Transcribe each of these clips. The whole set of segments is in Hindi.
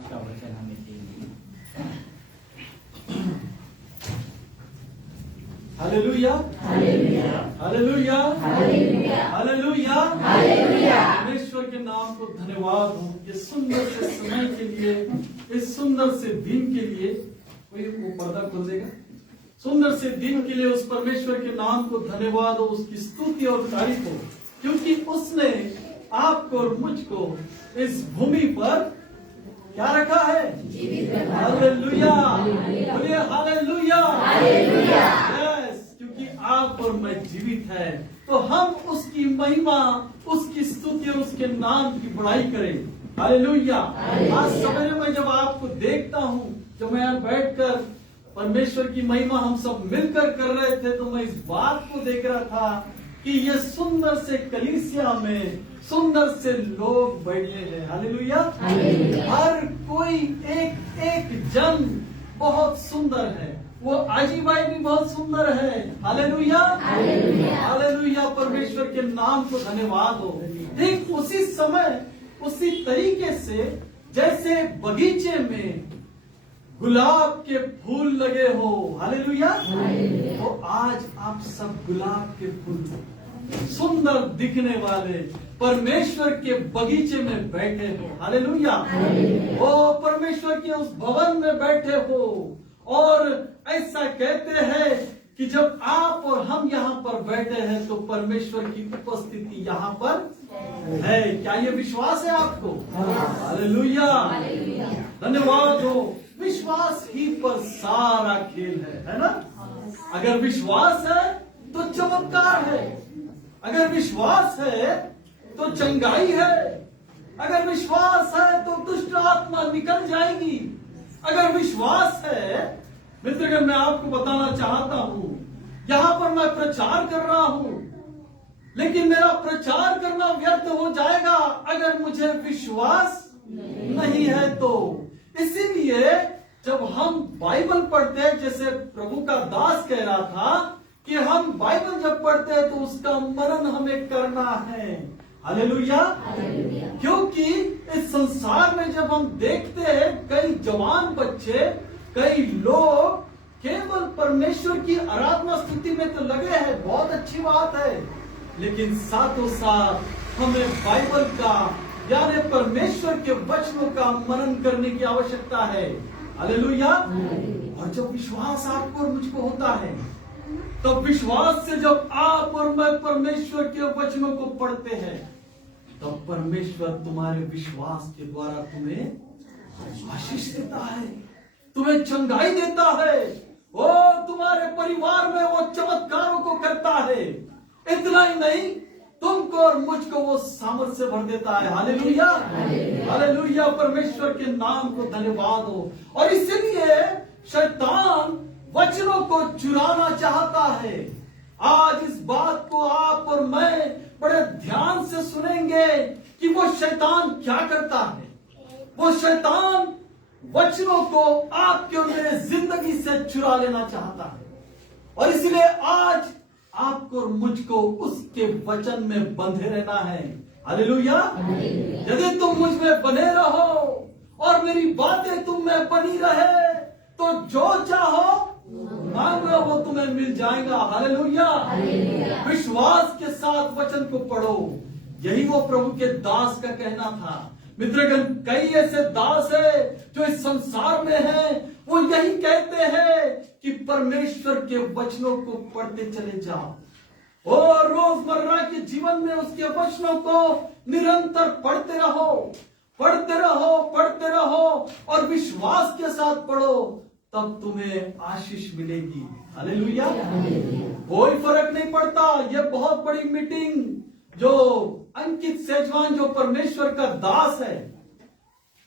आज का वचन हमें देंगे। Hallelujah, hallelujah, hallelujah, hallelujah, hallelujah. परमेश्वर के नाम को धन्यवाद हो ये सुंदर से समय के लिए, इस सुंदर से दिन के लिए। कोई वो पर्दा खोल देगा? सुंदर से दिन के लिए उस परमेश्वर के नाम को धन्यवाद हो, उसकी स्तुति और तारीफ हो, क्योंकि उसने आपको और मुझको इस भूमि पर क्या रखा है? हालेलुया, बोलिए हालेलुया, हालेलुया। यस, क्योंकि आप और मैं जीवित है तो हम उसकी महिमा, उसकी स्तुति और उसके नाम की बड़ाई करें। हालेलुया। आज सवेरे में जब आपको देखता हूँ, जब मैं बैठकर परमेश्वर की महिमा हम सब मिलकर कर रहे थे, तो मैं इस बात को देख रहा था कि ये सुंदर से कलीसिया में सुंदर से लोग बैठे हैं। हालेलुया। हर कोई एक एक जन बहुत सुंदर है। वो आजी भाई भी बहुत सुंदर है। Hallelujah, hallelujah. परमेश्वर के नाम को धन्यवाद हो। ठीक उसी समय, उसी तरीके से जैसे बगीचे में गुलाब के फूल लगे हो, हालेलुया, तो आज आप सब गुलाब के फूल सुंदर दिखने वाले परमेश्वर के बगीचे में बैठे हो। हालेलुया। वो परमेश्वर के उस भवन में बैठे हो और ऐसा कहते हैं कि जब आप और हम यहाँ पर बैठे हैं तो परमेश्वर की उपस्थिति यहाँ पर है। क्या ये विश्वास है आपको? हालेलुया, धन्यवाद हो। विश्वास ही पर सारा खेल है ना? अगर विश्वास है तो चमत्कार है, अगर विश्वास है तो चंगाई है, अगर विश्वास है तो दुष्ट आत्मा निकल जाएगी। अगर विश्वास है, मित्रगण मैं आपको बताना चाहता हूं, यहां पर मैं प्रचार कर रहा हूं, लेकिन मेरा प्रचार करना व्यर्थ हो जाएगा अगर मुझे विश्वास नहीं है तो। इसीलिए जब हम बाइबल पढ़ते हैं, जैसे प्रभु का दास कह रहा था कि हम बाइबल जब पढ़ते हैं तो उसका मनन हमें करना है। हालेलुया। क्योंकि इस संसार में जब हम देखते हैं कई जवान बच्चे, कई लोग केवल परमेश्वर की आराधना स्तुति में तो लगे हैं, बहुत अच्छी बात है, लेकिन साथों साथ हमें बाइबल का यानी परमेश्वर के वचनों का मनन करने की आवश्यकता है। हालेलुया। और जब विश्वास आपको और मुझको होता है, तब विश्वास से जब आप और मैं परमेश्वर के वचनों को पढ़ते हैं, तब परमेश्वर तुम्हारे विश्वास के द्वारा तुम्हें आशीष देता है, तुम्हें चंगाई देता है, वो तुम्हारे परिवार में वो चमत्कारों को करता है। इतना ही नहीं, तुमको और मुझको वो सामर्थ से भर देता है। Hallelujah, hallelujah. परमेश्वर के नाम को धन्यवाद हो। और इसलिए शैतान वचनों को चुराना चाहता है। आज इस बात को आप और मैं बड़े ध्यान से सुनेंगे कि वो शैतान क्या करता है। वो शैतान वचनों को आपके और मेरे जिंदगी से चुरा लेना चाहता है, और इसलिए आज आपको और मुझको उसके वचन में बंधे रहना है। हालेलुया। यदि तुम मुझ में बने रहो और मेरी बातें तुम में बनी रहे, तो जो चाहो मांगो वो तुम्हें मिल जाएगा। हालेलुया। विश्वास के साथ वचन को पढ़ो, यही वो प्रभु के दास का कहना था। मित्रगण, कई ऐसे दास है जो इस संसार में हैं, वो यही कहते हैं कि परमेश्वर के वचनों को पढ़ते चले जाओ और रोजमर्रा के जीवन में उसके वचनों को निरंतर पढ़ते रहो, पढ़ते रहो, पढ़ते रहो और विश्वास के साथ पढ़ो, तब तुम्हें आशीष मिलेगी। हालेलुया। कोई फर्क नहीं पड़ता। ये बहुत बड़ी मीटिंग जो अंकित सेजवान जो परमेश्वर का दास है,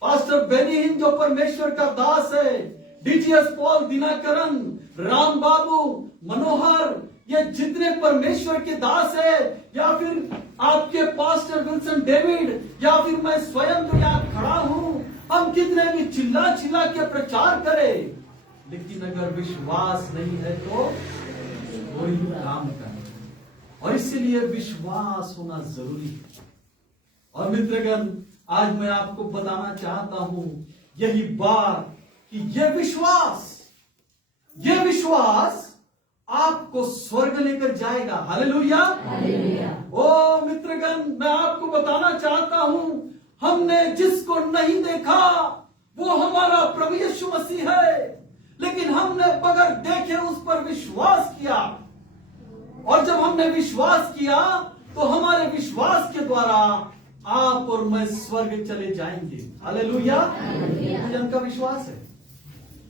पास्टर बेनी हिंद जो परमेश्वर का दास है, डीजीएस पॉल दिनाकरन, राम बाबू, मनोहर, ये जितने परमेश्वर के दास है, या फिर आपके पास्टर विल्सन डेविड, या फिर मैं स्वयं जो यहाँ खड़ा हूं, हम कितने भी चिल्ला चिल्ला के प्रचार करें, लेकिन अगर विश्वास नहीं है तो कोई काम नहीं। और इसीलिए विश्वास होना जरूरी है। और मित्रगण, आज मैं आपको बताना चाहता हूं यही बात कि ये विश्वास आपको स्वर्ग लेकर जाएगा। हालेलुया। ओ मित्रगण, मैं आपको बताना चाहता हूं, हमने जिसको नहीं देखा वो हमारा प्रभु यीशु मसीह है, लेकिन हमने बगैर देखे उस पर विश्वास किया, और जब हमने विश्वास किया तो हमारे विश्वास के द्वारा आप और मैं स्वर्ग चले जाएंगे। हालेलुया। कितने जन का विश्वास है?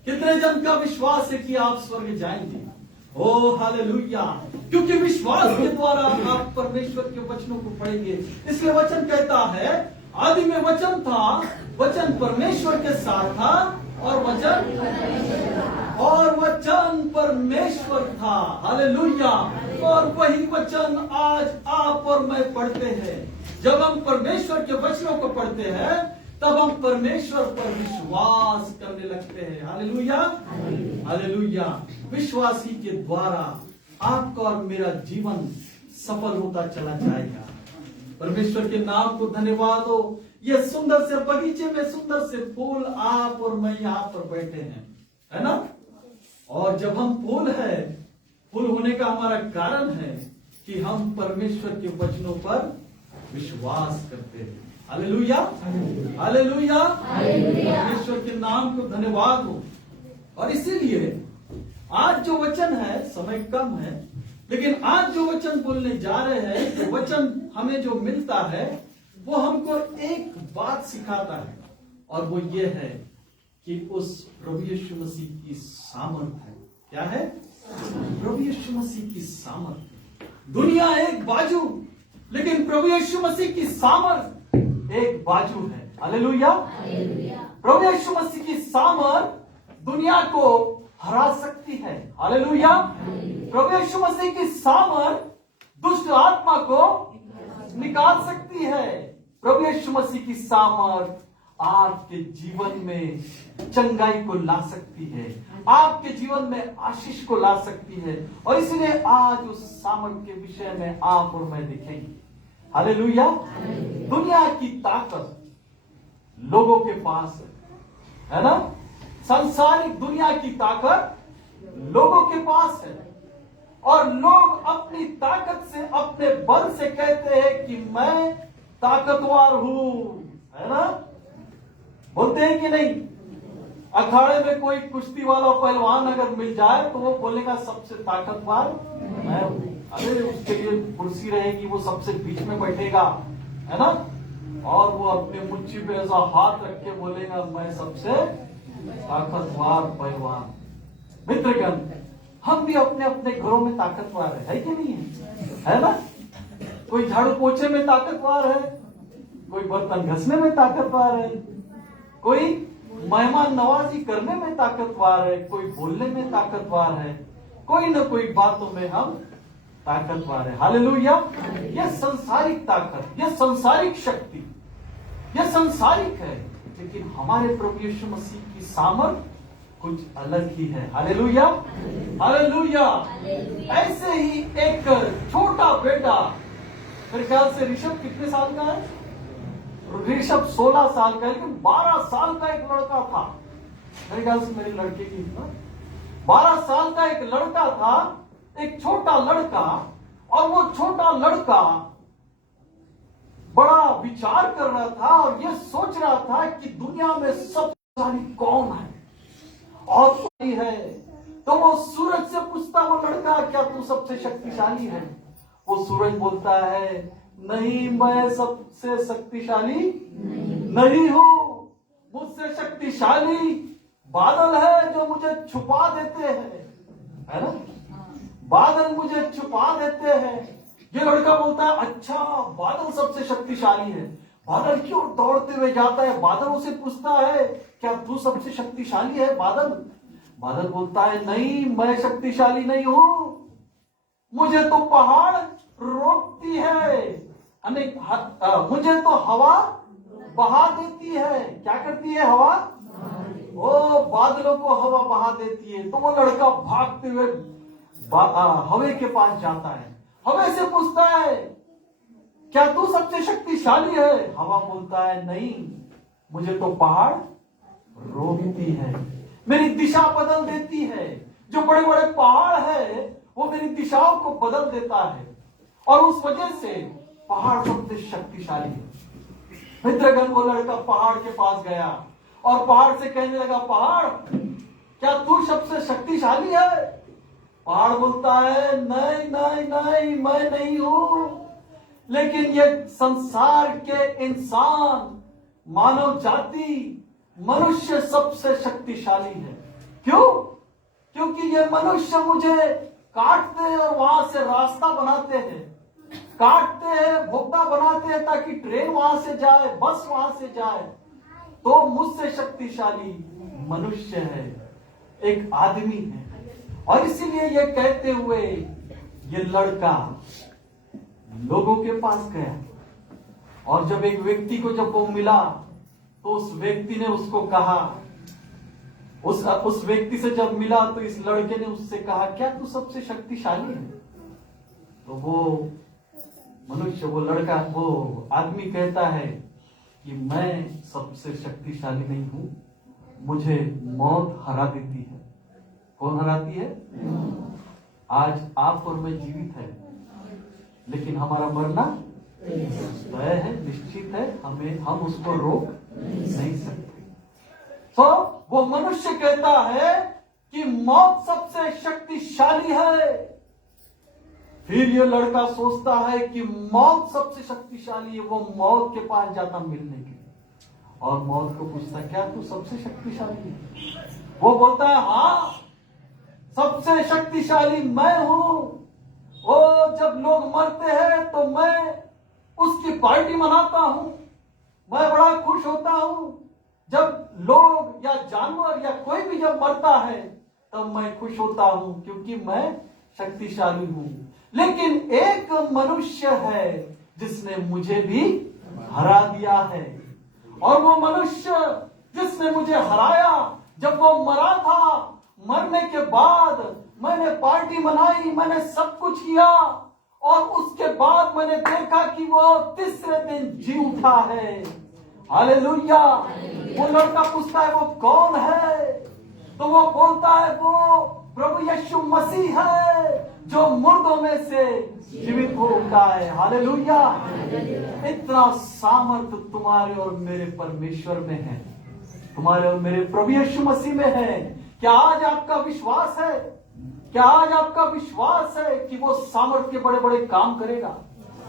कितने जन का विश्वास है कि आप स्वर्ग जाएंगे? ओ हालेलुया। क्योंकि विश्वास के द्वारा आप परमेश्वर के वचनों को पढ़ेंगे। इसलिए वचन कहता है, आदि में वचन था, वचन परमेश्वर के साथ था, और वचन परमेश्वर था। हालेलुया। और वही वचन आज आप और मैं पढ़ते हैं। जब हम परमेश्वर के वचनों को पढ़ते हैं तब हम परमेश्वर पर विश्वास करने लगते हैं। हालेलुया। हालेलुया। विश्वास ही के द्वारा आपका और मेरा जीवन सफल होता चला जाएगा। परमेश्वर के नाम को धन्यवाद हो। ये सुंदर से बगीचे में सुंदर से फूल आप और मैं यहाँ पर बैठे हैं, है ना? और जब हम फूल है, फूल होने का हमारा कारण है कि हम परमेश्वर के वचनों पर विश्वास करते हैं। हालेलुया। हालेलुया। परमेश्वर के नाम को धन्यवाद हो। और इसीलिए आज जो वचन है, समय कम है, लेकिन आज जो वचन बोलने जा रहे हैं, जो वचन हमें जो मिलता है वो हमको एक बात सिखाता है, और वो ये है कि उस प्रभु यीशु मसीह की सामर्थ है। क्या है? प्रभु यीशु मसीह की सामर्थ। दुनिया एक बाजू, लेकिन प्रभु यीशु मसीह की सामर्थ एक बाजू है। हालेलुया। प्रभु यीशु मसीह की सामर्थ दुनिया को हरा सकती है। हालेलुया। प्रभु यीशु मसीह की सामर्थ दुष्ट आत्मा को निकाल सकती है। प्रभु यीशु मसीह की सामर्थ आपके जीवन में चंगाई को ला सकती है, आपके जीवन में आशीष को ला सकती है। और इसलिए आज उस सामर्थ के विषय में आप और मैं देखेंगे। हालेलुया। दुनिया की ताकत लोगों के पास है ना? सांसारिक दुनिया की ताकत लोगों के पास है, और लोग अपनी ताकत से, अपने बल से कहते हैं कि मैं ताकतवर हूं, है ना? बोलते हैं कि नहीं? अखाड़े में कोई कुश्ती वाला पहलवान अगर मिल जाए तो वो बोलेगा सबसे ताकतवर मैं हूं। अरे उसके लिए कुर्सी रहेगी, वो सबसे बीच में बैठेगा, है ना? और वो अपने मुट्ठी पे ऐसा हाथ रख के बोलेगा मैं सबसे ताकतवर पहलवान। मित्रगण, हम भी अपने अपने घरों में ताकतवर है कि नहीं है ना? कोई झाड़ू पोछे में ताकतवर है, कोई बर्तन घसने में ताकतवर है, कोई मेहमान नवाजी करने में ताकतवर है, कोई बोलने में ताकतवर है, कोई न कोई बातों में हम ताकतवर है। हालेलुया। यह संसारिक ताकत, यह संसारिक शक्ति, यह संसारिक है, लेकिन हमारे प्रभु यीशु मसीह की सामर्थ कुछ अलग ही है। हालेलुया। हालेलुया। ऐसे ही एक छोटा बेटा, मेरे ख्याल से ऋषभ कितने साल का है? ऋषभ 16 साल का है, लेकिन 12 साल का एक लड़का था। मेरे ख्याल से मेरे लड़के की 12 साल का एक लड़का था, एक छोटा लड़का, और वो छोटा लड़का बड़ा विचार कर रहा था और ये सोच रहा था कि दुनिया में सबसे शक्तिशाली कौन है और है। तो वो सूरज से पूछता, वो लड़का, क्या तू सबसे शक्तिशाली है? वो सूरज बोलता है, नहीं, मैं सबसे शक्तिशाली नहीं हूं, मुझसे शक्तिशाली बादल है जो मुझे छुपा देते हैं, है ना? बादल मुझे छुपा देते हैं। ये लड़का बोलता है, अच्छा, बादल सबसे शक्तिशाली है। बादल क्यों दौड़ते हुए जाता है? बादल उसे पूछता है, क्या तू सबसे शक्तिशाली है बादल? बादल बोलता है, नहीं, मैं शक्तिशाली नहीं हूं, मुझे तो पहाड़ रोकती है, मुझे तो हवा बहा देती है। क्या करती है हवा? ओ, बादलों को हवा बहा देती है। तो वो लड़का भागते हुए हवे के पास जाता है, हवे से पूछता है, क्या तू सबसे शक्तिशाली है? हवा बोलता है, नहीं, मुझे तो पहाड़ देती है, मेरी दिशा बदल देती है। जो बड़े बड़े पहाड़ है वो मेरी दिशाओं को बदल देता है, और उस वजह से पहाड़ सबसे शक्तिशाली है। मित्रगण, वो लड़का पहाड़ के पास गया और पहाड़ से कहने लगा, पहाड़ क्या तू सबसे शक्तिशाली है? पहाड़ बोलता है, नहीं नहीं नहीं, मैं नहीं हूं, लेकिन ये संसार के इंसान, मानव जाति, मनुष्य सबसे शक्तिशाली है। क्यों? क्योंकि ये मनुष्य मुझे काटते हैं और वहां से रास्ता बनाते हैं, काटते हैं, भोक्ता बनाते हैं ताकि ट्रेन वहां से जाए, बस वहां से जाए। तो मुझसे शक्तिशाली मनुष्य है, एक आदमी है। और इसीलिए ये कहते हुए ये लड़का लोगों के पास गया, और जब एक व्यक्ति को जब वो मिला तो उस व्यक्ति ने उसको कहा, उस व्यक्ति से जब मिला तो इस लड़के ने उससे कहा, क्या तू सबसे शक्तिशाली है? तो वो मनुष्य, वो लड़का, वो आदमी कहता है कि मैं सबसे शक्तिशाली नहीं हूं, मुझे मौत हरा देती है। कौन हराती है? आज आप और मैं जीवित है, लेकिन हमारा मरना तय है, निश्चित है, हम उसको रोक नहीं सकते। तो वो मनुष्य कहता है कि मौत सबसे शक्तिशाली है। फिर ये लड़का सोचता है कि मौत सबसे शक्तिशाली है, वो मौत के पास जाता मिलने के लिए, और मौत को पूछता, क्या तू सबसे शक्तिशाली है? वो बोलता है, हाँ, सबसे शक्तिशाली मैं हूं। वो जब लोग मरते हैं तो मैं उसकी पार्टी मनाता हूं, मैं बड़ा खुश होता हूं। जब लोग या जानवर या कोई भी जब मरता है तब मैं खुश होता हूं, क्योंकि मैं शक्तिशाली हूं। लेकिन एक मनुष्य है जिसने मुझे भी हरा दिया है, और वो मनुष्य जिसने मुझे हराया, जब वो मरा था, मरने के बाद मैंने पार्टी मनाई, मैंने सब कुछ किया, और उसके बाद मैंने देखा कि वो तीसरे दिन जी उठा है। हालेलुया। वो लड़का पूछता है, वो कौन है? तो वो बोलता है, वो प्रभु यीशु मसीह है, जो मुर्दों में से जीवित हो उठा है। हालेलुया। इतना सामर्थ तुम्हारे और मेरे परमेश्वर में है, तुम्हारे और मेरे प्रभु यीशु मसीह में है। क्या आज आपका विश्वास है? क्या आज आपका विश्वास है कि वो सामर्थ के बड़े बड़े काम करेगा?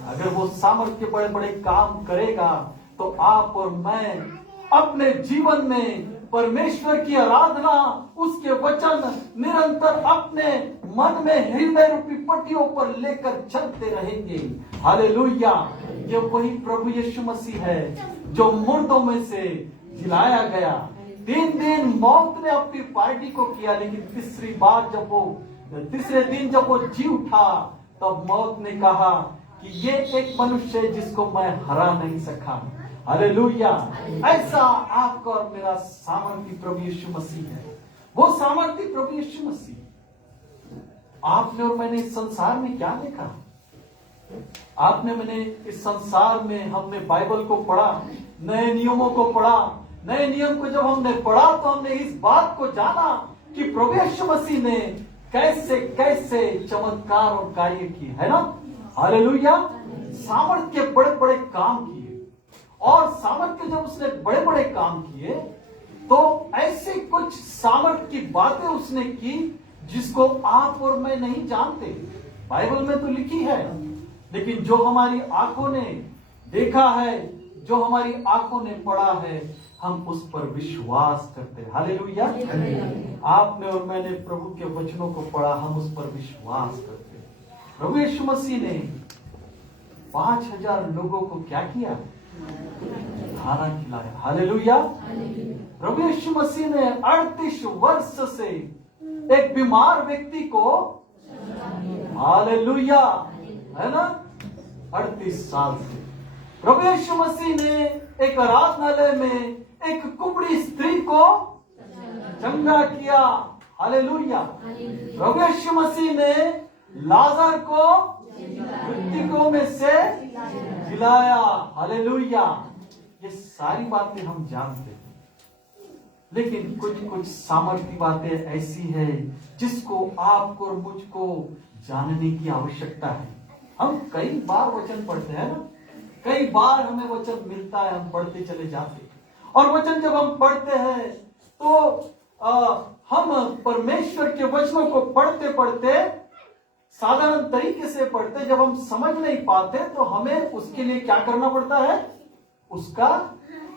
अगर वो सामर्थ के बड़े बड़े काम करेगा तो आप और मैं अपने जीवन में परमेश्वर की आराधना, उसके वचन निरंतर अपने मन में हृदय रूपी पट्टियों पर लेकर चलते रहेंगे। हालेलुया। ये वही प्रभु यीशु मसीह है जो मुर्दों में से जिलाया गया। 3 दिन मौत ने अपनी पार्टी को किया, लेकिन तीसरे दिन जब वो जी उठा, तब मौत ने कहा कि ये एक मनुष्य है जिसको मैं हरा नहीं सका। हालेलुया। ऐसा आपका और मेरा सामर्थी प्रभु यीशु मसीह है। वो सामर्थी प्रभु यीशु मसीह। आपने और मैंने इस संसार में क्या देखा? आपने मैंने इस संसार में, हमने बाइबल को पढ़ा, नए नियमों को पढ़ा। नए नियम को जब हमने पढ़ा तो हमने इस बात को जाना कि प्रभु यीशु मसीह ने कैसे कैसे चमत्कार और कार्य किए, है ना? हालेलुया। सामर्थ के बड़े बड़े काम किए, और सामर्थ के जब उसने बड़े बड़े काम किए तो ऐसे कुछ सामर्थ की बातें उसने की जिसको आप और मैं नहीं जानते। बाइबल में तो लिखी है, लेकिन जो हमारी आंखों ने देखा है, जो हमारी आंखों ने पढ़ा है, हम उस पर विश्वास करते हैं। हालेलुया। आपने और मैंने प्रभु के वचनों को पढ़ा, हम उस पर विश्वास करते हैं। प्रभु यीशु मसीह ने 5000 लोगों को क्या किया? खाना खिलाया। हालेलुया। प्रभु यीशु मसीह ने 38 वर्ष से एक बीमार व्यक्ति को, हालेलुया, है ना, 38 साल से प्रभु यीशु मसीह ने एक आराधनालय में एक कुबड़ी स्त्री को चंगा किया। हालेलुया। प्रभु यीशु मसीह ने लाजर को मृतकों में से जिलाया। हालेलुया। ये सारी बातें हम जानते हैं, लेकिन कुछ कुछ सामर्थ्य बातें ऐसी है जिसको आपको और मुझको जानने की आवश्यकता है। हम कई बार वचन पढ़ते हैं ना, कई बार हमें वचन मिलता है, हम पढ़ते चले जाते हैं। और वचन जब हम पढ़ते हैं तो हम परमेश्वर के वचनों को पढ़ते पढ़ते साधारण तरीके से पढ़ते, जब हम समझ नहीं पाते तो हमें उसके लिए क्या करना पड़ता है, उसका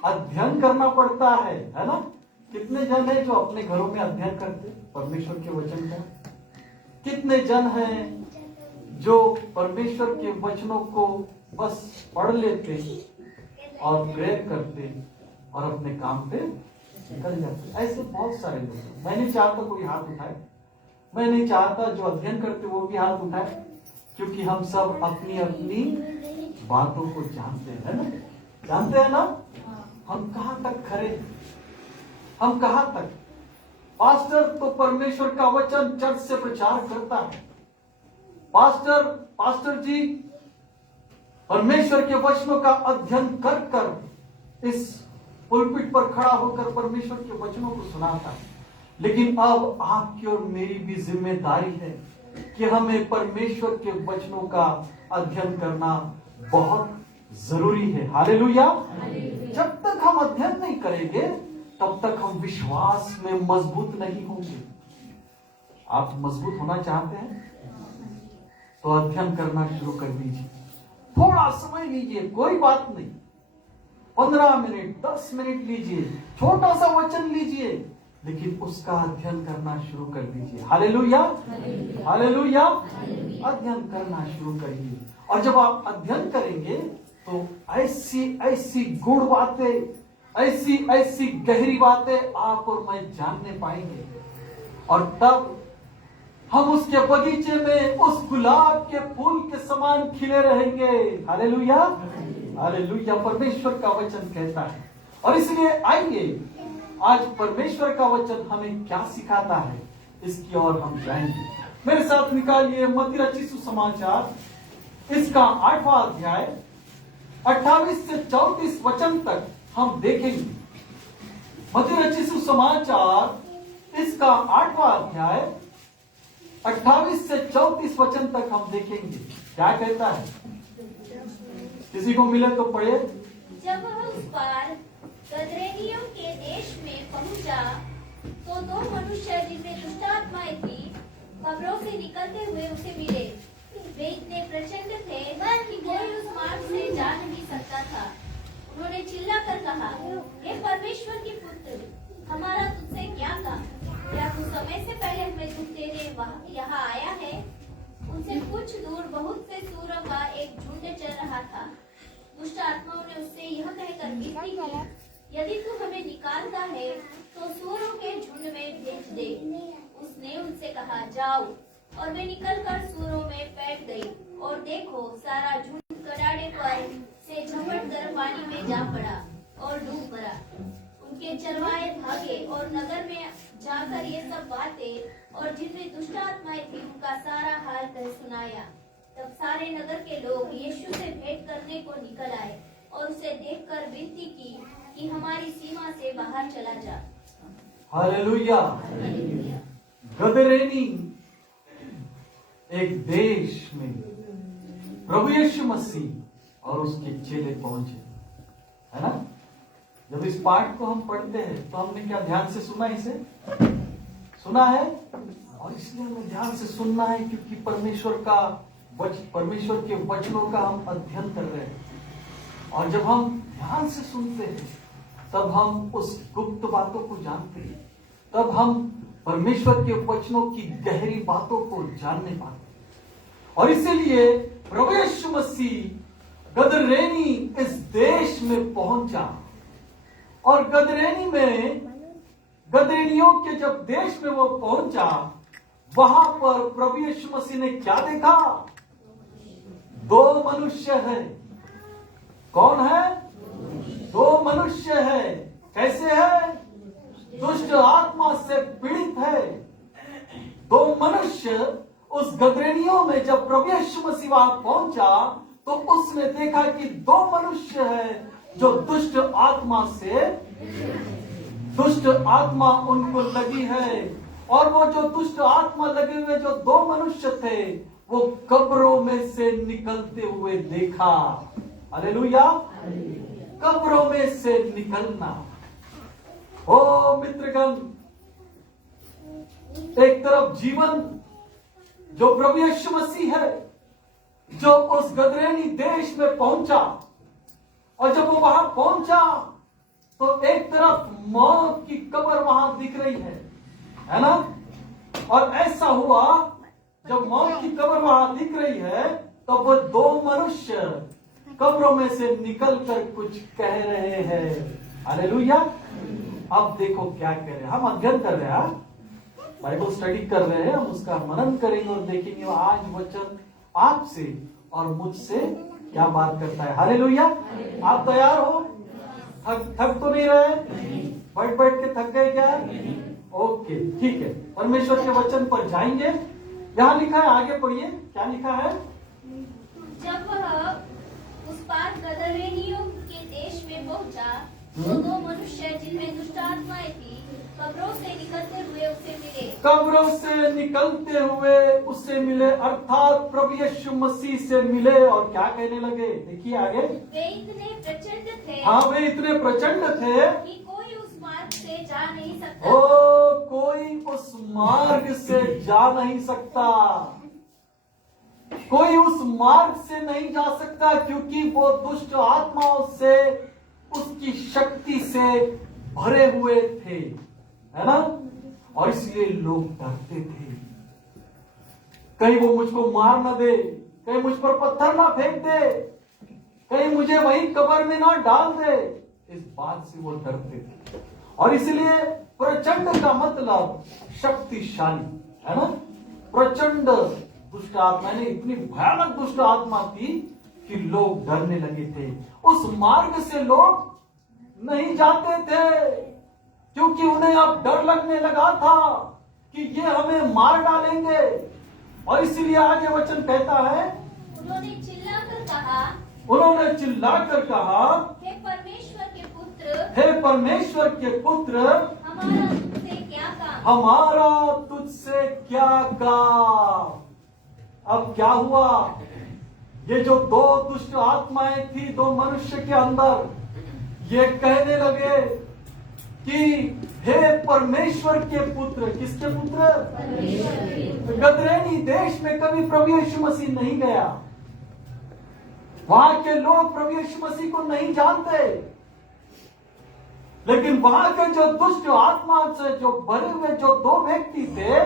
अध्ययन करना पड़ता है ना। कितने जन है जो अपने घरों में अध्ययन करते परमेश्वर के वचन का? कितने जन हैं जो परमेश्वर के वचनों को बस पढ़ लेते और प्रेयर करते और अपने काम पे निकल जाते? ऐसे बहुत सारे लोग हैं। मैं नहीं चाहता कोई हाथ उठाए, मैं नहीं चाहता जो अध्ययन करते वो भी हाथ उठाए, क्योंकि हम सब अपनी अपनी बातों को जानते हैं ना, जानते हैं ना हम कहां तक खरे, हम कहां तक। पास्टर तो परमेश्वर का वचन चर्च से प्रचार करता है, पास्टर जी परमेश्वर के वचनों का अध्ययन कर कर इस पुलपिट पर खड़ा होकर परमेश्वर के वचनों को सुनाता है। लेकिन अब आपकी और मेरी भी जिम्मेदारी है कि हमें परमेश्वर के वचनों का अध्ययन करना बहुत जरूरी है। हालेलुया। जब तक हम अध्ययन नहीं करेंगे तब तक हम विश्वास में मजबूत नहीं होंगे। आप मजबूत होना चाहते हैं तो अध्ययन करना शुरू कर दीजिए। थोड़ा समय लीजिए, कोई बात नहीं, 15 मिनट 10 मिनट लीजिए, छोटा सा वचन लीजिए, लेकिन उसका अध्ययन करना शुरू कर दीजिए। Hallelujah, hallelujah. अध्ययन करना शुरू करिए, और जब आप अध्ययन करेंगे तो ऐसी ऐसी गूढ़ बातें, ऐसी ऐसी गहरी बातें आप और मैं जानने पाएंगे, और तब हम उसके बगीचे में उस गुलाब के फूल के समान खिले रहेंगे। Hallelujah, hallelujah. परमेश्वर का वचन कहता है, और इसलिए आइए आज परमेश्वर का वचन हमें क्या सिखाता है इसकी ओर हम जाएंगे। मेरे साथ निकालिए मत्ती रचित सुसमाचार, इसका 8वां अध्याय 28 से 34 वचन तक हम देखेंगे। मत्ती रचित सुसमाचार इसका 8वां अध्याय 28 से 34 वचन तक हम देखेंगे क्या कहता है। किसी को मिले तो पढ़े। जब वह उस पार गदरेनियों के देश में पहुंचा तो 2 मनुष्य जिनमें दुष्ट आत्माएं थी कब्रों से निकलते हुए उसे मिले। वे इतने प्रचंड थे कि कोई उस मार्ग से जा नहीं सकता था। उन्होंने चिल्लाकर कहा, हे परमेश्वर के पुत्र, हमारा तुझसे क्या काम? क्या तू समय से पहले हमें दुख देने यहाँ आया है? उनसे कुछ दूर बहुत से सूरों का एक झुंड चल रहा था। दुष्ट आत्माओं ने उससे यह कहकर विनती की, यदि तू हमें निकालता है तो सूरों के झुंड में भेज दे। उसने उनसे कहा, जाओ। और वे निकलकर सूरों में बैठ गई, और देखो सारा झुंड कड़ाड़े पर से झमट गर्म पानी में जा पड़ा और डूब मरा। उनके चरवाहे भागे और नगर में जाकर ये सब बातें और जिनमें दुष्ट आत्माएं थी उनका सारा हाल कह सुनाया। तब सारे नगर के लोग यीशु से भेंट करने को निकल आए और उसे देखकर विनती की कि हमारी सीमा से बाहर चला जा। हालेलुया। गदरेनी एक देश में प्रभु यीशु मसीह और उसके चेले पहुंचे, है ना। जब इस पाठ को हम पढ़ते हैं तो हमने क्या ध्यान से सुना, इसे सुना है, और इसलिए हमें ध्यान से सुनना है क्योंकि परमेश्वर के वचनों का हम अध्ययन कर रहे हैं। और जब हम ध्यान से सुनते हैं तब हम उस गुप्त बातों को जानते हैं, तब हम परमेश्वर के वचनों की गहरी बातों को जानने पाते हैं। और इसीलिए प्रभु यीशु मसीह गदरेनी इस देश में पहुंचा, और गदरेनियों के जब देश में वो पहुंचा, वहां पर प्रभु यीशु मसीह ने क्या देखा? 2 मनुष्य है। कौन है? 2 मनुष्य है। कैसे है? दुष्ट आत्मा से पीड़ित है। 2 मनुष्य उस गदरेनियों में जब प्रभु यीशु मसीह वहां पहुंचा तो उसने देखा कि 2 मनुष्य है जो दुष्ट आत्मा से दुष्ट आत्मा उनको लगी है। और वो जो दुष्ट आत्मा लगे हुए जो दो मनुष्य थे, वो कब्रों में से निकलते हुए देखा। हालेलुया। कब्रों में से निकलना। ओ मित्रगण, एक तरफ जीवन जो प्रभु यीशु मसीह है, जो उस गदरेनी देश में पहुंचा, और जब वो वहां पहुंचा तो एक तरफ मौत की कब्र वहां दिख रही है ना। और ऐसा हुआ, जब मौत की कब्र वहां दिख रही है, तो वो दो मनुष्य कब्रों में से निकलकर कुछ कह रहे हैं। हालेलुया। अब देखो क्या कह रहे हैं। हम अध्ययन कर रहे हैं, बाइबल स्टडी कर रहे हैं, हम उसका मनन करेंगे और देखेंगे आज वचन आपसे और मुझसे क्या बात करता है। हालेलुया। आप तैयार हो? थक तो नहीं रहे? बैठ बैठ के थक गए क्या? ओके, ठीक है। परमेश्वर के वचन पर जाएंगे। यहाँ लिखा है, आगे पढ़िए, क्या लिखा है? जब वह उस पार गदरेनियों के देश में पहुंचा, तो दो मनुष्य जिनमें दुष्ट आत्माएं थी, कब्रों से निकलते हुए उसे मिले। कब्रों से निकलते हुए उससे मिले, अर्थात प्रभु यीशु मसीह से मिले। और क्या कहने लगे? देखिए आगे। वे इतने प्रचंड थे, हाँ, वे इतने प्रचंड थे कि कोई उस मार्ग से जा नहीं सकता। ओ, कोई उस मार्ग से जा नहीं सकता। कोई उस मार्ग से नहीं जा सकता, क्योंकि वो दुष्ट आत्माओं से, उसकी शक्ति से भरे हुए थे, है ना। और इसलिए लोग डरते थे, कहीं वो मुझको मार ना दे, कहीं मुझ पर पत्थर ना फेंक दे, कहीं मुझे वही कब्र में ना डाल दे। इस बात से वो डरते थे। और इसलिए प्रचंड का मतलब शक्तिशाली, है ना। प्रचंड दुष्ट आत्मा ने, इतनी भयानक दुष्ट आत्मा थी कि लोग डरने लगे थे। उस मार्ग से लोग नहीं जाते थे, क्योंकि उन्हें अब डर लगने लगा था कि ये हमें मार डालेंगे। और इसीलिए आगे वचन कहता है, उन्होंने चिल्लाकर कहा, हे परमेश्वर के पुत्र, हे परमेश्वर के पुत्र, हमारा तुझसे क्या काम? हमारा तुझसे क्या काम। अब क्या हुआ? ये जो दो दुष्ट आत्माएं थी दो मनुष्य के अंदर, ये कहने लगे कि हे परमेश्वर के पुत्र। किसके पुत्र? गदरेनी देश में कभी प्रभु यीशु मसीह नहीं गया, वहां के लोग प्रभु यीशु मसीह को नहीं जानते, लेकिन वहां के जो दुष्ट आत्मा से जो भरे हुए जो दो व्यक्ति थे,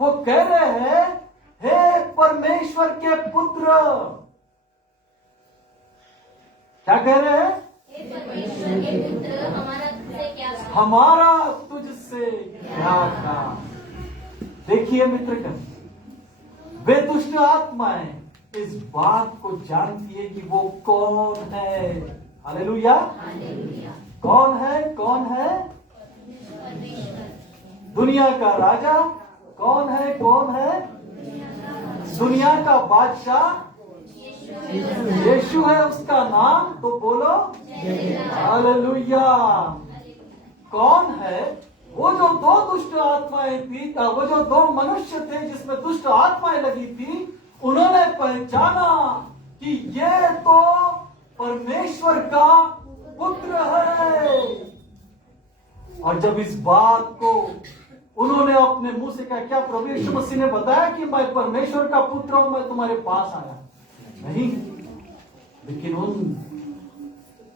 वो कह रहे हैं, हे परमेश्वर के पुत्र। क्या कह रहे हैं? हे परमेश्वर के पुत्र, हमारा तुझसे क्या काम? हमारा तुझसे क्या काम। देखिए मित्रगण, वे दुष्ट आत्माएं इस बात को जानती है कि वो कौन है। हालेलुया। कौन है? कौन है? दुनिया का राजा। कौन है? कौन है? दुनिया का बादशाह यीशु है उसका नाम। तो बोलो हालेलुया। कौन है? वो जो दो दुष्ट आत्माएं थी, वो जो दो मनुष्य थे जिसमें दुष्ट आत्माएं लगी थी, उन्होंने पहचाना कि ये तो परमेश्वर का पुत्र है। और जब इस बात को उन्होंने अपने मुंह से कहा, क्या प्रभु यीशु मसीह ने बताया कि मैं परमेश्वर का पुत्र हूं, मैं तुम्हारे पास आया? नहीं। लेकिन उन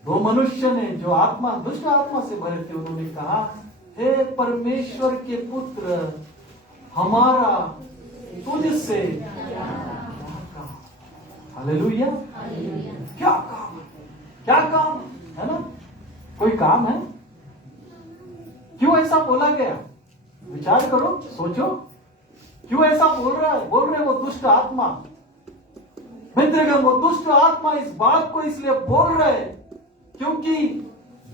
दो मनुष्य ने, जो आत्मा दुष्ट आत्मा से भरे थे, उन्होंने कहा, हे परमेश्वर के पुत्र, हमारा तुझसे क्या काम। हालेलुया। क्या काम? क्या काम है ना? कोई काम है? क्यों ऐसा बोला गया? विचार करो, सोचो, क्यों ऐसा बोल रहे वो दुष्ट आत्मा। मित्रगण, वो दुष्ट आत्मा इस बात को इसलिए बोल रहे क्योंकि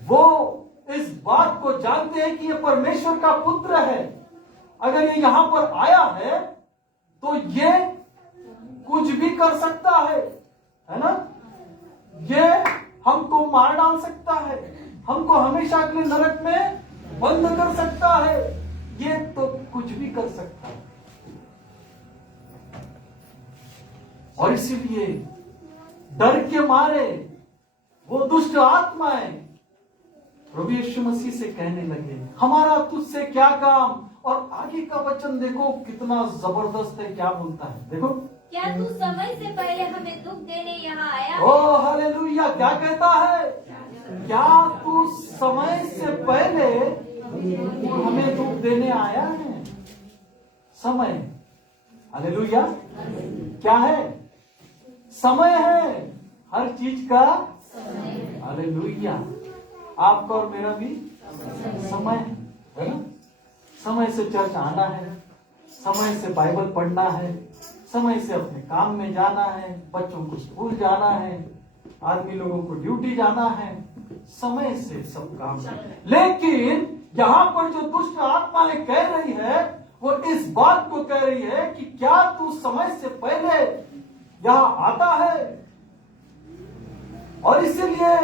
वो इस बात को जानते हैं कि ये परमेश्वर का पुत्र है। अगर ये यहां पर आया है तो ये कुछ भी कर सकता है ना। ये हमको मार डाल सकता है, हमको हमेशा के लिए नरक में बंद कर सकता है, ये तो कुछ भी कर सकता है। और इसीलिए डर के मारे वो दुष्ट आत्माएं प्रभु यीशु मसीह से कहने लगे, हमारा तुझसे क्या काम। और आगे का वचन देखो कितना जबरदस्त है, क्या बोलता है, देखो। क्या तू समय से पहले हमें दुख देने यहाँ आया? ओ हालेलुया, क्या कहता है? क्या तू समय से पहले हमें दुख देने आया है? समय, हालेलुया, क्या है? समय है, हर चीज का हालेलुया। आपका और मेरा भी समय है ना। समय से चर्च आना है, समय से बाइबल पढ़ना है, समय से अपने काम में जाना है, बच्चों को स्कूल जाना है, आदमी लोगों को ड्यूटी जाना है, समय से सब काम। लेकिन यहाँ पर जो दुष्ट आत्माएं कह रही है वो इस बात को कह रही है कि क्या तू समय से पहले यहाँ आता है। और इसलिए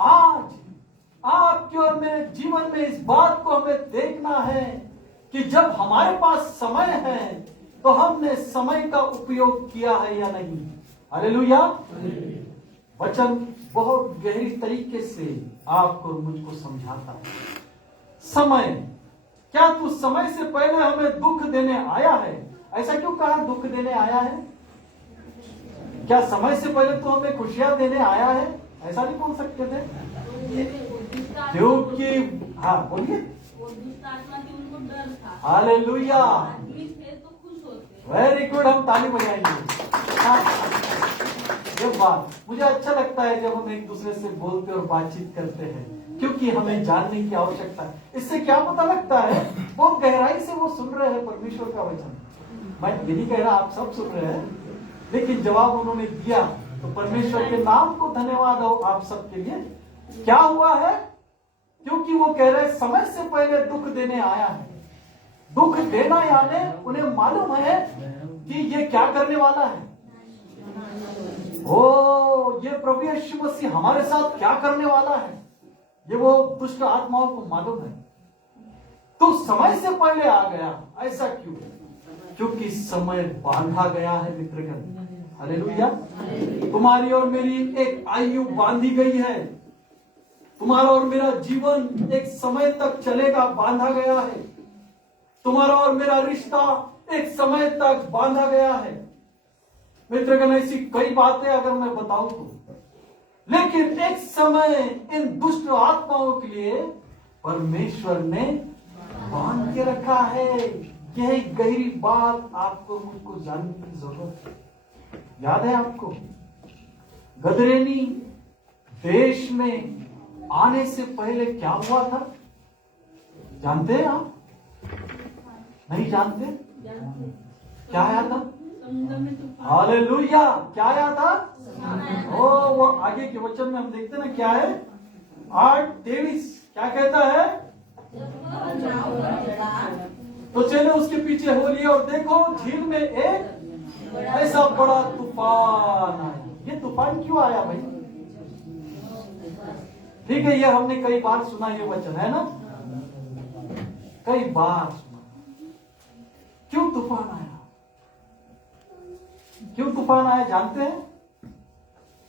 आज आपके और मेरे जीवन में इस बात को हमें देखना है कि जब हमारे पास समय है तो हमने समय का उपयोग किया है या नहीं। हालेलुया। वचन बहुत गहरी तरीके से आपको और मुझको समझाता है। समय, क्या तू समय से पहले हमें दुख देने आया है? ऐसा क्यों कहा दुख देने आया है? क्या समय से पहले तो हमें खुशियां देने आया है? ऐसा नहीं बोल सकते थे क्योंकि, हाँ बोलिए। हालेलुया, वेरी गुड, हम ताली बजाएंगे। हाँ, ये बात मुझे अच्छा लगता है जब हम एक दूसरे से बोलते और बातचीत करते हैं, क्योंकि हमें जानने की आवश्यकता है। इससे क्या पता लगता है, वो गहराई से वो सुन रहे हैं परमेश्वर का वचन। मैं ये नहीं कह रहा आप सब सुन रहे हैं, लेकिन जवाब उन्होंने दिया तो परमेश्वर के नाम को धन्यवाद हो आप सबके लिए। क्या हुआ है? क्योंकि वो कह रहे समय से पहले दुख देने आया है। दुख देना यानी उन्हें मालूम है कि ये क्या करने वाला है। ओ, ये प्रभु यीशु मसीह हमारे साथ क्या करने वाला है, ये वो दुष्ट आत्माओं को मालूम है। तो समय से पहले आ गया। ऐसा क्यों? क्योंकि समय बांधा गया है मित्रगण। हालेलुया। तुम्हारी और मेरी एक आयु बांधी गई है। तुम्हारा और मेरा जीवन एक समय तक चलेगा, बांधा गया है। तुम्हारा और मेरा रिश्ता एक समय तक बांधा गया है। मित्रगण, ऐसी कई बातें अगर मैं बताऊं तो, लेकिन एक समय इन दुष्ट आत्माओं के लिए परमेश्वर ने बांध के रखा है। यह गहरी बात आपको मुझको जानने की जरूरत है। याद है आपको गदरेनी देश में आने से पहले क्या हुआ था? जानते हैं आप? नहीं जानते? क्या आया था? हालेलुया, क्या आया था? ओ, वो आगे के वचन में हम देखते ना क्या है, 8:23 क्या कहता है? तो चले उसके पीछे हो लिए और देखो झील में एक ऐसा बड़ा तूफान आया। ये तूफान क्यों आया भाई? ठीक है, ये हमने कई बार सुना, ये वचन है ना, कई बार सुना। क्यों तूफान आया? क्यों तूफान आया जानते हैं?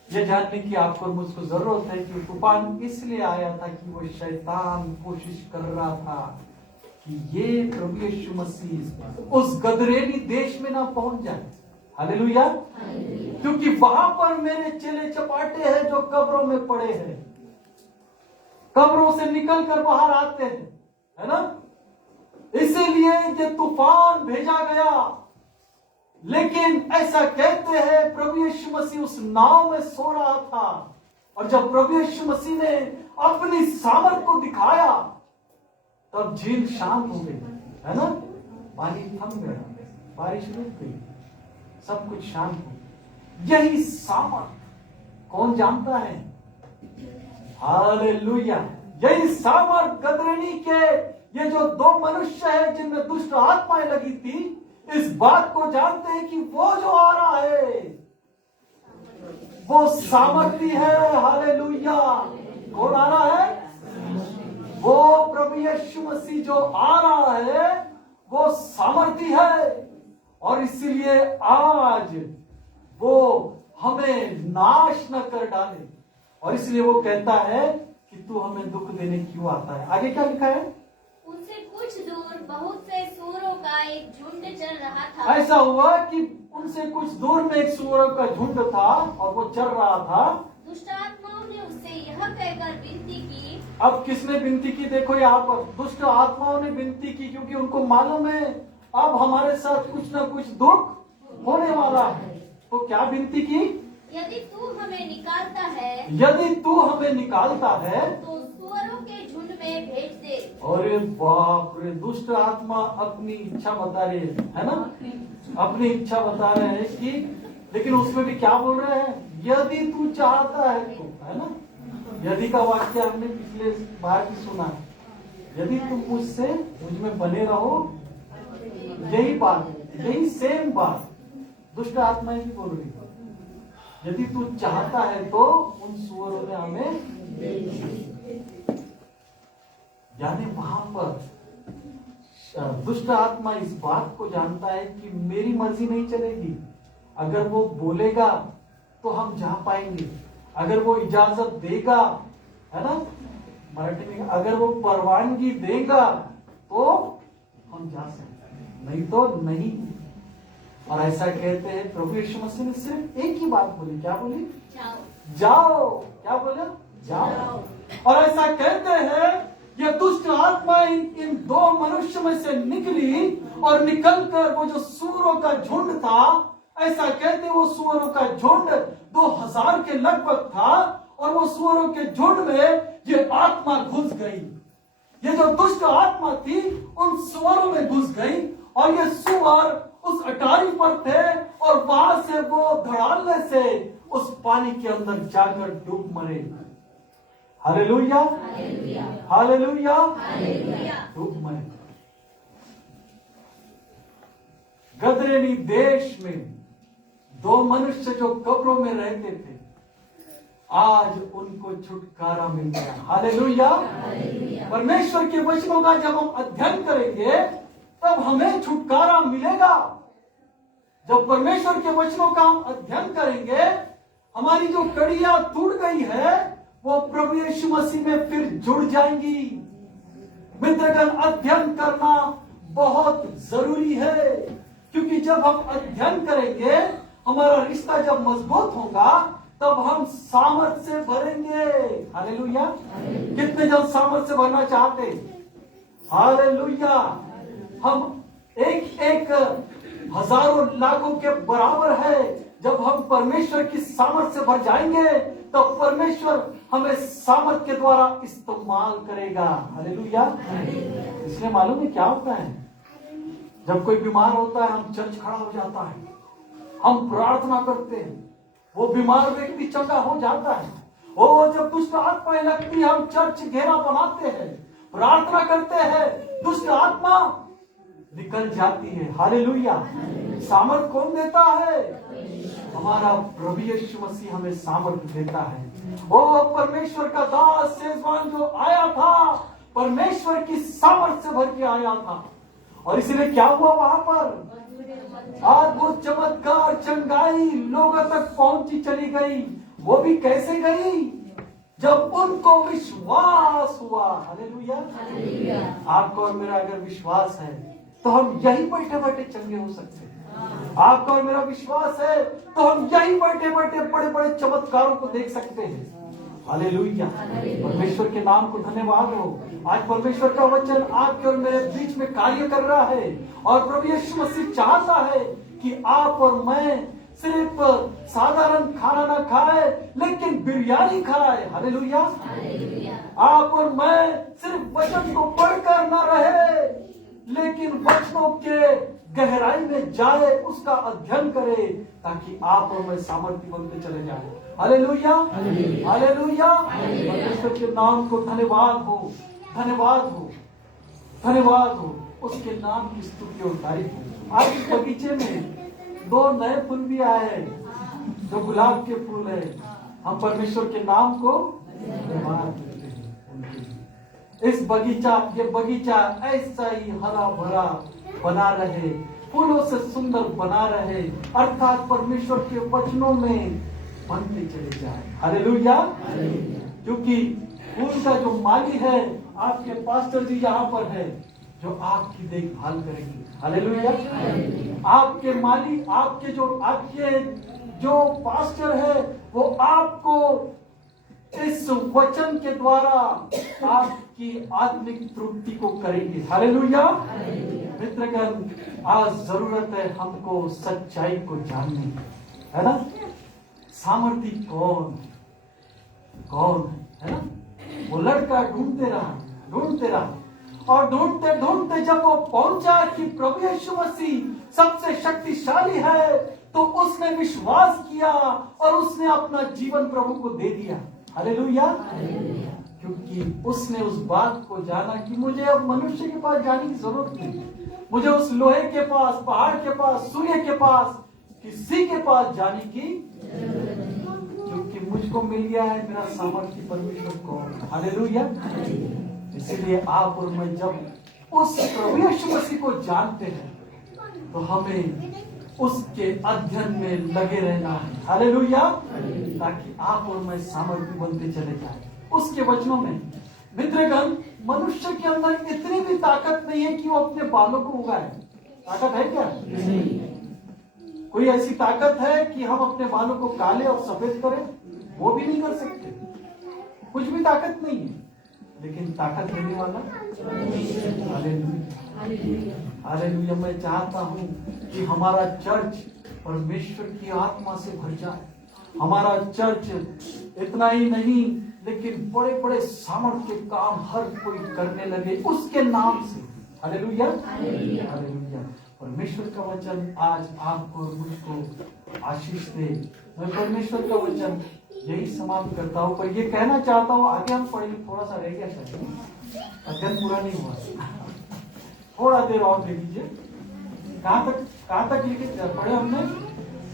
ये जानने की आपको और मुझको जरूरत है कि तूफान इसलिए आया था कि वो शैतान कोशिश कर रहा था कि ये प्रभु यीशु मसीह उस गदरेनी देश में ना पहुंच जाए। हालेलुया। क्योंकि वहां पर मेरे चेले चपाटे हैं जो कब्रों में पड़े हैं, कब्रों से निकलकर बाहर आते हैं, है ना। इसीलिए ये तूफान भेजा गया। लेकिन ऐसा कहते हैं प्रभु यीशु मसीह उस नाव में सो रहा था, और जब प्रभु यीशु मसीह ने अपनी सामर्थ को दिखाया तब झील शांत हो गई, है ना। पानी थम गया, बारिश रुक गई, सब कुछ शांत हो गया। यही सामर्थ कौन जानता है? हालेलुया। यही सामर्थ गदरेनी के ये जो 2 मनुष्य है जिनमें दुष्ट आत्माएं लगी थी, इस बात को जानते हैं कि वो जो आ रहा है वो सामर्थी है। हालेलुया। कौन आ रहा है? वो प्रभु यीशु मसीह जो आ रहा है वो सामर्थी है, और इसीलिए आज वो हमें नाश न कर डाले। और इसलिए वो कहता है कि तू हमें दुख देने क्यों आता है। आगे क्या लिखा है? उनसे कुछ दूर बहुत से सूरों का एक झुंड चल रहा था। ऐसा हुआ कि उनसे कुछ दूर में एक सूअरों का झुंड था और वो चल रहा था। दुष्ट आत्माओं ने उससे यह कहकर विनती की। अब किसने विनती की? देखो यहाँ पर दुष्ट आत्माओं ने विनती की, क्योंकि उनको मालूम है अब हमारे साथ कुछ न कुछ दुख होने वाला है। तो क्या विनती की? यदि तू हमें निकालता है, यदि तू हमें निकालता है तो सूअरों के झुंड में भेज दे। अरे बाप रे, दुष्ट आत्मा अपनी इच्छा बता रहे है ना, अपनी इच्छा बता रहे हैं कि, लेकिन उसमें भी क्या बोल रहे हैं? यदि तू चाहता है तो, है ना। यदि का वाक्य हमने पिछले बार भी सुना, यदि तुम मुझसे मुझ में बने रहो, यही बात, यही सेम बात दुष्ट आत्माएं भी बोल रही है। यदि तू चाहता है तो उन सुअरों ने हमें, यानी वहां पर दुष्ट आत्मा इस बात को जानता है कि मेरी मर्जी नहीं चलेगी। अगर वो बोलेगा तो हम जा पाएंगे, अगर वो इजाजत देगा, है ना, मराठी में अगर वो परवानगी देगा तो हम जा सकते हैं, नहीं तो नहीं। और ऐसा कहते हैं प्रभु यीशु मसीह ने सिर्फ एक ही बात बोली। क्या बोली? जाओ। जाओ। क्या बोला? जाओ। और ऐसा कहते हैं ये दुष्ट आत्मा इन दो मनुष्य में से निकली और निकलकर वो जो सूअरों का झुंड था, ऐसा कहते वो सूअरों का झुंड 2000 के लगभग था, और वो सूअरों के झुंड में ये आत्मा घुस गई। ये जो दुष्ट आत्मा थी उन सूअरों में घुस गई, और ये सूअर उस अटारी पर थे, और वहां से वो धड़ालने से उस पानी के अंदर जाकर डूब मरे। हालेलुया, हालेलुया, डूब मरे। गदरेनी देश में 2 मनुष्य जो कब्रों में रहते थे, आज उनको छुटकारा मिल गया। हालेलुया। परमेश्वर के वचनों का जब हम अध्ययन करेंगे तब हमें छुटकारा मिलेगा। जब परमेश्वर के वचनों का हम अध्ययन करेंगे, हमारी जो कड़ियां टूट गई है वो प्रभु यीशु मसीह में फिर जुड़ जाएंगी। मित्रगण, अध्ययन करना बहुत जरूरी है, क्योंकि जब हम अध्ययन करेंगे, हमारा रिश्ता जब मजबूत होगा, तब हम सामर्थ से भरेंगे। हालेलुया। कितने जन सामर्थ से भरना चाहते? हालेलुया। हम एक हजारों लाखों के बराबर है। जब हम परमेश्वर की सामर्थ से भर जाएंगे, तो परमेश्वर हमें सामर्थ के द्वारा इस्तेमाल करेगा। हालेलुया। इसलिए मालूम है क्या होता है? जब कोई बीमार होता है, हम चर्च खड़ा हो जाता है, हम प्रार्थना करते हैं, वो बीमार व्यक्ति चंगा हो जाता है। और जब दुष्ट आत्माएं लगती है, हम चर्च घेरा बनाते हैं, प्रार्थना करते हैं, दुष्ट आत्मा निकल जाती है। हालेलुया। सामर्थ कौन देता है? हमारा प्रभु यीशु मसीह हमें सामर्थ देता है। वो परमेश्वर का दास सेजवान जो आया था, परमेश्वर की सामर्थ से भर के आया था। और इसलिए क्या हुआ वहां पर? आज वो चमत्कार, चंगाई लोगों तक पहुंची चली गई। वो भी कैसे गई? जब उनको विश्वास हुआ। हालेलुया। आपको और मेरा अगर विश्वास है तो हम यही बैठे बैठे चंगे हो सकते हैं। आपका और मेरा विश्वास है तो हम यही बैठे बैठे बड़े बड़े चमत्कारों को देख सकते हैं। हालेलुया। परमेश्वर के नाम को धन्यवाद हो। आज परमेश्वर का वचन आपके और मेरे बीच में कार्य कर रहा है, और प्रभु यीशु मसीह चाहता है कि आप और मैं सिर्फ साधारण खाना ना खाए, लेकिन बिरयानी खाए। हालेलुया। आप और मैं सिर्फ वचन को पढ़कर ना रहे, लेकिन वचनों के गहराई में जाए, उसका अध्ययन करे, ताकि आप और मैं सामर्थ्य बनते चले जाए। Hallelujah, hallelujah. परमेश्वर के नाम को धन्यवाद हो, धन्यवाद हो, धन्यवाद हो। उसके नाम की स्तुति और तारीफ हो। आज इस बगीचे में 2 नए फूल भी आए हैं, जो गुलाब के फूल है। हम परमेश्वर के नाम को धन्यवाद देते हैं उनके लिए। इस बगीचा, ये बगीचा ऐसा ही हरा भरा बना रहे, फूलों से सुंदर बना रहे, अर्थात परमेश्वर के वचनों में बनते चले जाए। हालेलुया। क्योंकि फूल का जो माली है, आपके पास्टर जी यहाँ पर है, जो आपकी देखभाल करेंगे। हालेलुया। आपके माली, आपके जो पास्टर है, वो आपको इस वचन के द्वारा आपकी आत्मिक तृप्ति को करेंगे। हालेलुया। मित्रगण, आज जरूरत है हमको सच्चाई को जानने की, है ना। सामर्थी कौन है ना। वो लड़का ढूंढते रहा और ढूंढते ढूंढते जब वो पहुंचा कि प्रभु यीशु मसीह सबसे शक्तिशाली है, तो उसने विश्वास किया और उसने अपना जीवन प्रभु को दे दिया। हालेलुया। क्योंकि उसने उस बात को जाना कि मुझे अब मनुष्य के पास जाने की जरूरत नहीं, मुझे उस लोहे के पास, पहाड़ के पास, सूर्य के पास, किसी के पास जाने की, क्योंकि मुझको मिल गया है मेरा सामर्थ्य परमेश्वर को। हालेलुया। इसीलिए आप और मैं जब उस प्रभु यीशु मसीह को जानते हैं, तो हमें उसके अध्ययन में लगे रहना है। हालेलुया। ताकि आप और मैं सामर्थ्य बनते चले जाए उसके वचनों में। मित्रगण, मनुष्य के अंदर इतनी भी ताकत नहीं है कि वो अपने बालों को उगाए। ताकत है क्या? कोई ऐसी ताकत है कि हम अपने बालों को काले और सफेद करें? वो भी नहीं कर सकते। कुछ भी ताकत नहीं है, लेकिन ताकत देने वाला हालेलुया। मैं चाहता हूं कि हमारा चर्च परमेश्वर की आत्मा से भर जाए। हमारा चर्च इतना ही नहीं, लेकिन बड़े बड़े सामर्थ्य के काम हर कोई करने लगे उसके नाम से। हालेलुया। हालेलुया। परमेश्वर का वचन आज आपको और मुझको आशीष दे। मैं परमेश्वर का वचन यही समाप्त करता हूँ, पर ये कहना चाहता हूँ, आगे हम पढ़ेंगे, थोड़ा सा रह गया शायद, अध्ययन पूरा नहीं हुआ, थोड़ा देर और ले लीजिए। कहाँ तक लिखे पढ़े हमने?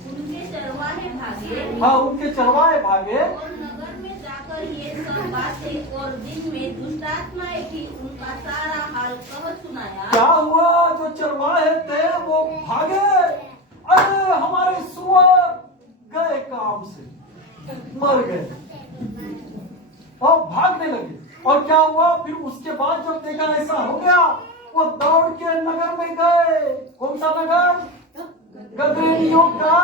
उनके चरवाहे भागे। हाँ, उनके चरवाहे भागे और नगर में जाकर ये सब बातें, और दिन में दुष्ट आत्माएं भी उनका सारा हाल कह सुनाया। क्या हुआ? जो चरवाहे थे वो भागे, अरे हमारे सुअर गए काम से, मर गए और भागने लगे। और क्या हुआ फिर? उसके बाद जब देखा ऐसा हो गया, वो दौड़ के नगर में गए। कौन सा नगर? गदरेनियों का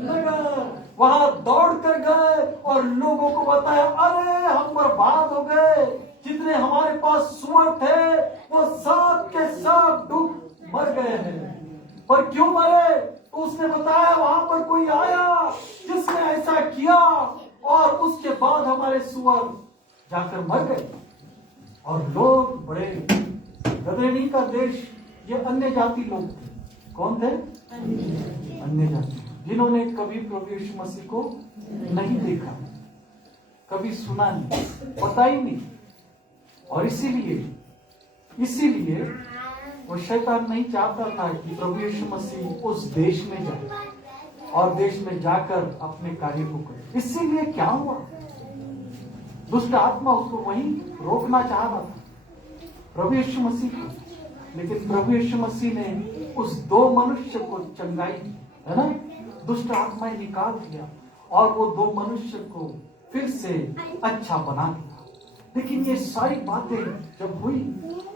नगर। वहां दौड़ कर गए और लोगों को बताया, अरे हम बर्बाद हो गए, जितने हमारे पास सुअर थे वो सब के सब डूब मर गए हैं। पर क्यों मरे? तो उसने बताया, वहां पर कोई आया जिसने ऐसा किया, और उसके बाद हमारे सुअर जाकर मर गए। और लोग बड़े, गदरेनी का देश, ये अन्य जाति लोग थे। कौन थे? अन्य जाति, जिन्होंने कभी प्रभु यीशु मसीह को नहीं देखा, कभी सुना नहीं, पता ही नहीं। और इसीलिए वो शैतान नहीं चाहता था कि प्रभु यीशु मसीह उस देश में जाए और देश में जाकर अपने कार्य को करे। इसीलिए क्या हुआ? दुष्ट आत्मा उसको वहीं रोकना चाह रहा था, प्रभु यीशु मसीह को। लेकिन प्रभु यीशु मसीह ने उस दो मनुष्य को चंगाई, है ना, दुष्ट आत्माएं निकाल दिया और वो दो मनुष्य को फिर से अच्छा बना दिया। लेकिन ये सारी बातें जब हुई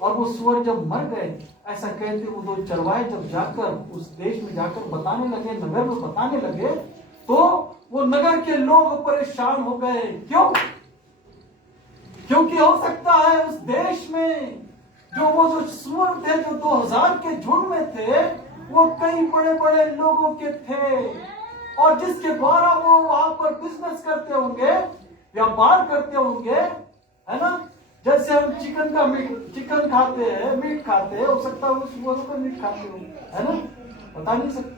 और वो सुअर जब मर गए, ऐसा कहते वो दो चरवाहे जब जाकर उस देश में जाकर बताने लगे, नगर में बताने लगे, तो वो नगर के लोग परेशान हो गए। क्यों? क्योंकि हो सकता है उस देश में जो सुअर थे, जो 2000 के झुंड में थे, वो कई बड़े बड़े लोगों के थे, और जिसके द्वारा वो वहां पर बिजनेस करते होंगे, व्यापार करते होंगे, है ना। जैसे हम चिकन खाते हैं, मीट खाते हैं, हो सकता है वो सुअरों का मीट खाते होंगे, है ना, बता नहीं सकते।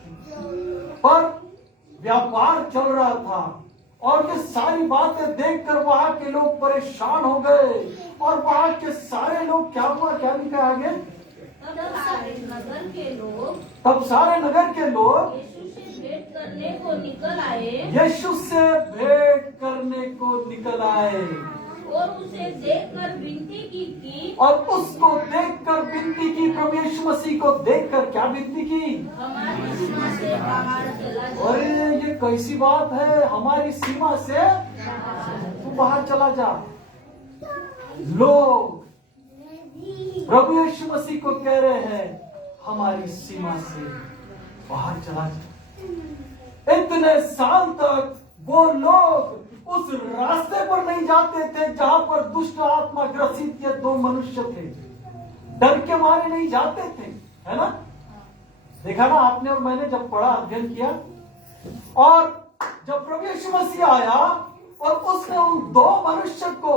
पर व्यापार चल रहा था, और ये सारी बातें देखकर वहां के लोग परेशान हो गए। और वहां के सारे लोग, क्या हुआ, क्या लिखा आगे? तब सारे नगर के लोग यीशु से भेंट करने को निकल आए। यीशु से भेंट करने को निकल आए। और उसे देखकर विनती की और उसको देखकर विनती की। प्रभु यीशु मसीह को देखकर क्या विनती की? हमारी सीमा से बाहर चला जा। अरे ये कैसी बात है, हमारी सीमा से तू बाहर चला जा। लोग प्रभु यीशु मसीह को कह रहे हैं हमारी सीमा से बाहर चला जा। इतने साल तक वो लोग उस रास्ते पर नहीं जाते थे जहां पर दुष्ट आत्मा ग्रसित ये दो मनुष्य थे। डर के मारे नहीं जाते थे, है ना? देखा ना आपने और मैंने जब पढ़ा, अध्ययन किया। और जब प्रभु यीशु मसीह आया और उसने उन दो मनुष्य को,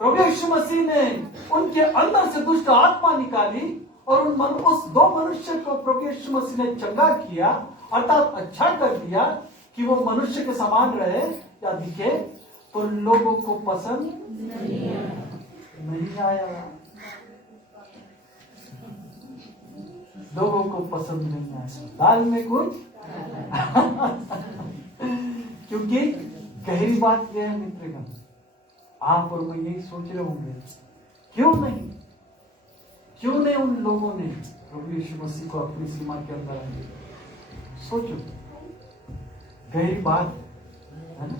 प्रभु यीशु मसीह ने उनके अंदर से दुष्ट आत्मा निकाली और उस दो मनुष्य को प्रभु यीशु मसीह ने चंगा किया, अर्थात अच्छा कर दिया कि वो मनुष्य के समान रहे या दिखे, तो लोगों को पसंद नहीं आया। लोगों को पसंद नहीं आया। दाल में कुछ क्योंकि गहरी बात यह है मित्रगण, आप और मैं यही सोच रहे होंगे, क्यों नहीं उन लोगों ने प्रभु यीशु मसीह को अपनी सीमा के अंदर आने? सोचो, गहरी बात है ना?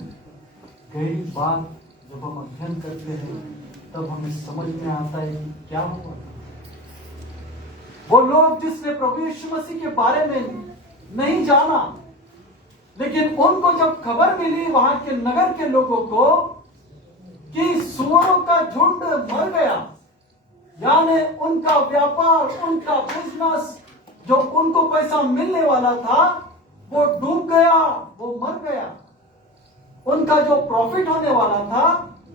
गहरी बात जब हम अध्ययन करते हैं तब हमें समझ में आता है कि क्या हुआ। वो लोग जिसने प्रभु यीशु मसीह के बारे में नहीं जाना, लेकिन उनको जब खबर मिली वहां के नगर के लोगों को कि सुअरों का झुंड मर गया, यानी उनका व्यापार, उनका बिजनेस, जो उनको पैसा मिलने वाला था वो डूब गया, वो मर गया, उनका जो प्रॉफिट होने वाला था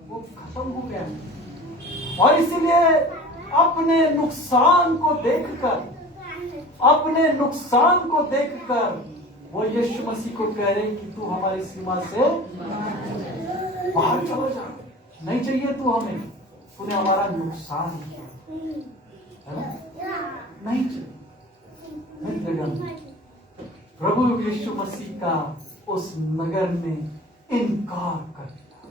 वो खत्म हो गया। और इसलिए अपने नुकसान को देखकर वो यीशु मसीह को कह रहे कि तू हमारी सीमा से बाहर चला जा, नहीं चाहिए तू हमें, तूने हमारा नुकसान किया, है ना? नहीं चाहिए। प्रभु यीशु मसीह का उस नगर ने इनकार कर दिया,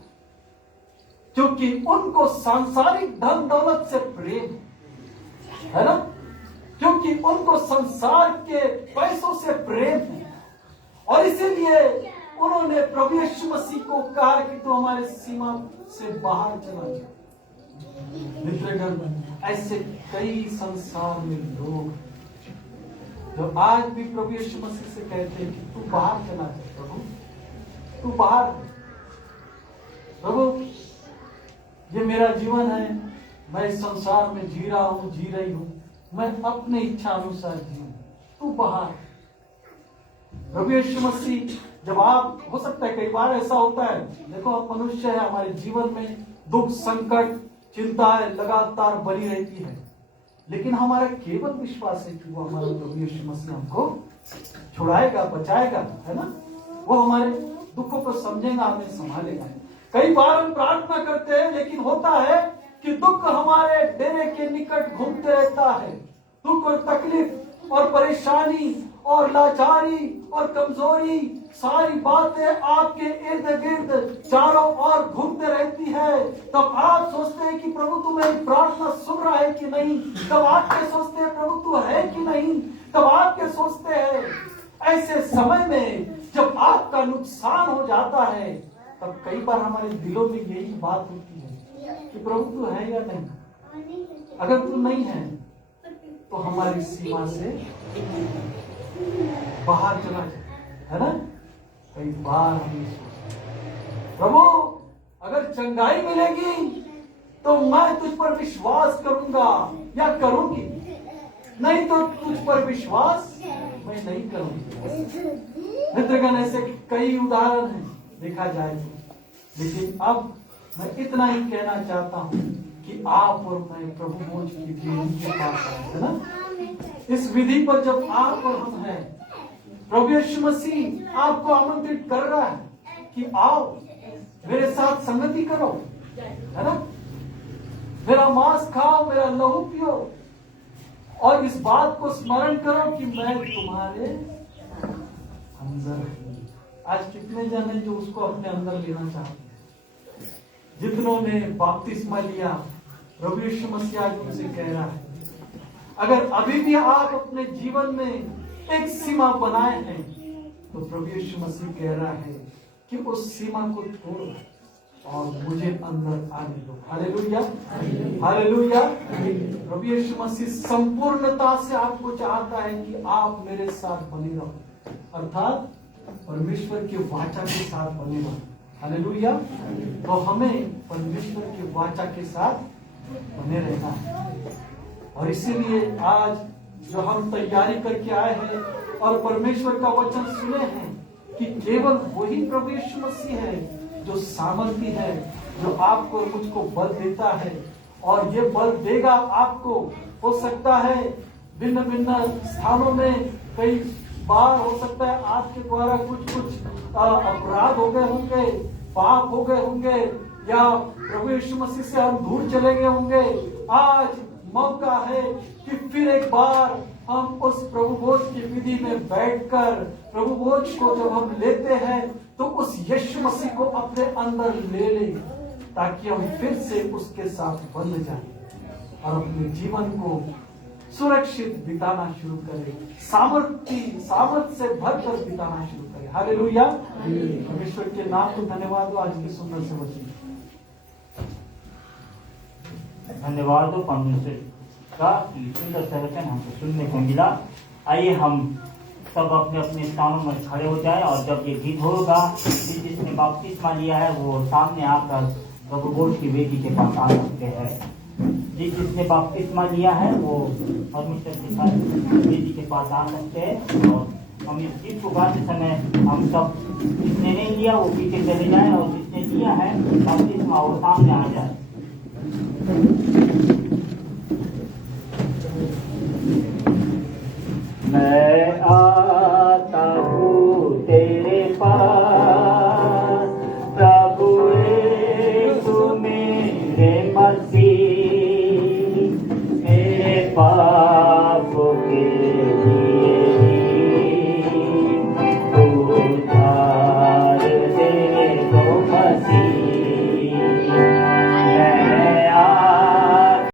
क्योंकि उनको सांसारिक धन दौलत से प्रेम है ना, क्योंकि उनको संसार के पैसों से प्रेम है। और इसीलिए उन्होंने प्रभु यीशु मसीह को कहा कि तू हमारे सीमा से बाहर चला जा। मित्रगण, ऐसे कई संसार में लोग जो आज भी प्रभु यीशु मसीह से कहते हैं कि तू बाहर चला जा, प्रभु तू बाहर, प्रभु ये मेरा जीवन है, मैं इस संसार में जी रहा हूं, जी रही हूं, मैं अपने इच्छा अनुसार जीऊं, तू बाहर। प्रभु यीशु मसीह जब आप, हो सकता है कई बार ऐसा होता है, देखो हम मनुष्य है, हमारे जीवन में दुख, संकट, चिंताएं लगातार बनी रहती है, लेकिन हमारा केवल विश्वास है कि वो हमारा प्रभु यीशु मसीह हमको छुड़ाएगा, बचाएगा, है ना? वो हमारे दुखों को समझेगा, हमें संभालेगा। कई बार हम प्रार्थना करते हैं, लेकिन होता है कि दुख हमारे डेरे के निकट घूमते रहता है। दुख और तकलीफ और परेशानी और लाचारी और कमजोरी, सारी बातें आपके इर्द गिर्द चारों ओर घूमते रहती है। तब आप सोचते हैं कि प्रभु तू मेरी प्रार्थना सुन रहा है कि नहीं, तब आपके सोचते हैं प्रभु तू है कि नहीं, तब आपके सोचते हैं। ऐसे समय में जब आपका नुकसान हो जाता है, तब कई बार हमारे दिलों में यही बात होती है कि प्रभु तू है या नहीं। अगर तू नहीं है तो हमारी सीमा से बाहर चला जाए, है ना? कई बार हम प्रभु अगर चंगाई मिलेगी तो मैं तुझ पर विश्वास करूंगा या करूंगी, नहीं तो तुझ पर विश्वास मैं नहीं करूंगी। मित्रगण, ऐसे कई उदाहरण हैं देखा जाए तो, लेकिन अब मैं इतना ही कहना चाहता हूं कि आप और मैं प्रभु भोज की विधि के पास आए, है ना? इस विधि पर जब आप और हम हैं, प्रभु यीशु मसीह आपको आमंत्रित कर रहा है कि आओ मेरे साथ संगति करो, है ना? मेरा मांस खाओ, मेरा लहू पियो, और इस बात को स्मरण करो कि मैं तुम्हारे अंदर हूं। आज कितने जन हैं जो उसको अपने अंदर लेना चाहते हैं? जितनों ने बपतिस्मा लिया, प्रभु यीशु मसीह आज उनसे कह रहा है, अगर अभी भी आप अपने जीवन में एक सीमा बनाए हैं, तो प्रभु यीशु मसीह कह रहा है कि उस सीमा को तोड़ो और मुझे अंदर आने दो। Hallelujah, hallelujah. प्रभु यीशु मसीह संपूर्णता से आपको चाहता है कि आप मेरे साथ बने रहो, अर्थात परमेश्वर के वाचा के साथ बने रहो। हालेलुया। तो हमें परमेश्वर की वाचा के साथ बने रहना है, और इसीलिए आज जो हम तैयारी करके आए हैं और परमेश्वर का वचन सुने हैं कि केवल वही प्रभु यीशु मसीह है जो सामर्थी है, जो आपको और मुझको बल देता है, और ये बल देगा आपको। हो सकता है भिन्न भिन्न स्थानों में कई बार हो सकता है आपके द्वारा कुछ अपराध हो गए होंगे, पाप हो गए होंगे, या प्रभु यीशु मसीह से हम दूर चले गए होंगे। आज मौका है कि फिर एक बार हम उस प्रभु भोज की विधि में बैठकर प्रभु भोज को जब हम लेते हैं तो उस यीशु मसीह को अपने अंदर ले लें, ताकि हम फिर से उसके साथ बंध जाएं और अपने जीवन को सुरक्षित बिताना शुरू करें, सामर्थ्य से भरकर बिताना शुरू करें। हालेलुया। परमेश्वर के नाम को धन्यवाद दो आज के सुंदर से वचन। धन्यवाद हो परमेश्वर का सुंदर सा वचन हमको सुनने को मिला। आइए हम सब अपने अपने स्थानों में खड़े हो जाए, और जब ये गीत होगा जिसने बपतिस्मा लिया है वो सामने आकर प्रभु भोज की वेदी के पास आ सकते हैं। जिसने बपतिस्मा लिया है वो परमेश्वर के साथ वेदी के पास आ सकते हैं। और हम इस गीत को गाते समय हम सब जिसने नहीं लिया वो पीछे चले जाए, और जिसने लिया है बपतिस्मा वो सामने आ जाए। मैं